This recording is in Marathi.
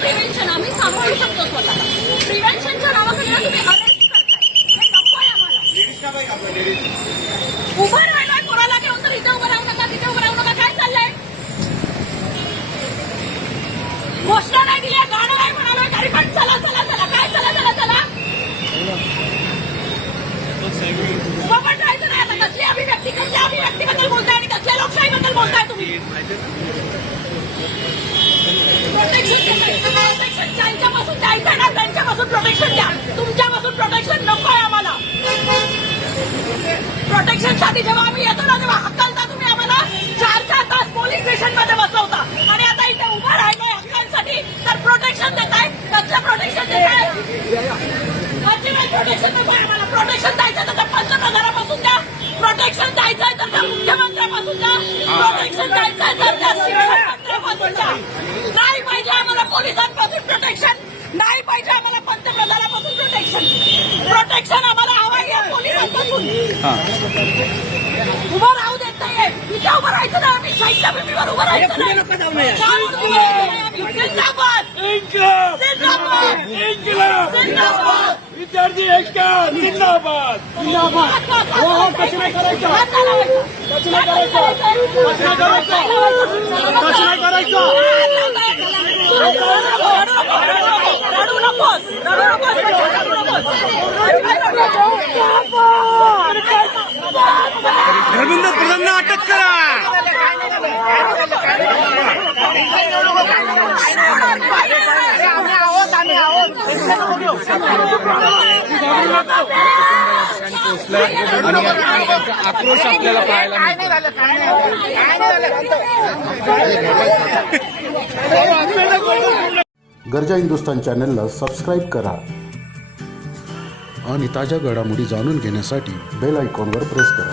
प्रिव्हेन्शन आम्ही सांभाळू शकतो स्वतःला. प्रिव्हेन्शनच्या नावाखाली तुम्ही अरेस्ट करताय, हे नकोय आम्हाला. उभं राहिलाय कोणाला घेऊन, तर इथे उभं राहू नका, तिथे उभं राहू नका. काय चाललंय? घोषणा नाही दिली, गाणं नाही म्हणालोय तरी पण चला चला चला. काय चला चला चला? उभं पण राहायचं नाही. आता कसली अभिव्यक्ती, कसल्या अभिव्यक्तीबद्दल बोलताय आणि कसल्या लोकशाहीबद्दल बोलताय तुम्ही? प्रोटेक्शन ज्यांच्यापासून द्यायचं ना त्यांच्यापासून प्रोटेक्शन द्या. तुमच्यापासून प्रोटेक्शन नकोय आम्हाला. प्रोटेक्शन साठी जेव्हा आम्ही येतो ना तेव्हा हक्कांचा तुम्ही आम्हाला 4-4 तास पोलीस स्टेशन मध्ये बसवता आणि आता इथे उभं राहिलोय हक्कांसाठी तर प्रोटेक्शन देताय. कसलं प्रोटेक्शन देताय? अजिबात प्रोटेक्शन नको आम्हाला. प्रोटेक्शन द्यायचं तर पंतप्रधानापासून द्या, प्रोटेक्शन द्यायचंय तर त्या मुख्यमंत्र्यापासून द्या, प्रोटेक्शन द्यायचंय तर त्या शिक्षणमंत्र्यापासून द्या. नाही पाहिजे आम्हाला पोलिसांपासून प्रोटेक्शन, नाही पाहिजे आम्हाला पंतप्रधानापासून प्रोटेक्शन. प्रोटेक्शन आम्हाला हवं या पोलिसांपासून. उभं राहू देत नाहीये. इथे उभं राहायचं नाही. आम्ही शहीदच्या भूमीवर उभं राहायचं नाही. जिंदाबाद जिंदाबाद जिंदाबाद. विद्यार्थी ऐक्य जिंदाबाद जिंदाबाद. हो हो, कसं नाही करायचं, कसं नाही करायचं, कसं नाही करायचं, कसं नाही करायचं. रडू नकोस, रडू नकोस, रडू नकोस. धर्मेंद्र प्रधानला अटक करा. आक्रोश आपल्याला पाहायला गर्जा हिंदुस्तान चॅनलला सबस्क्राईब करा आणि ताज्या घडामोडी जाणून घेण्यासाठी बेल आयकॉनवर प्रेस करा.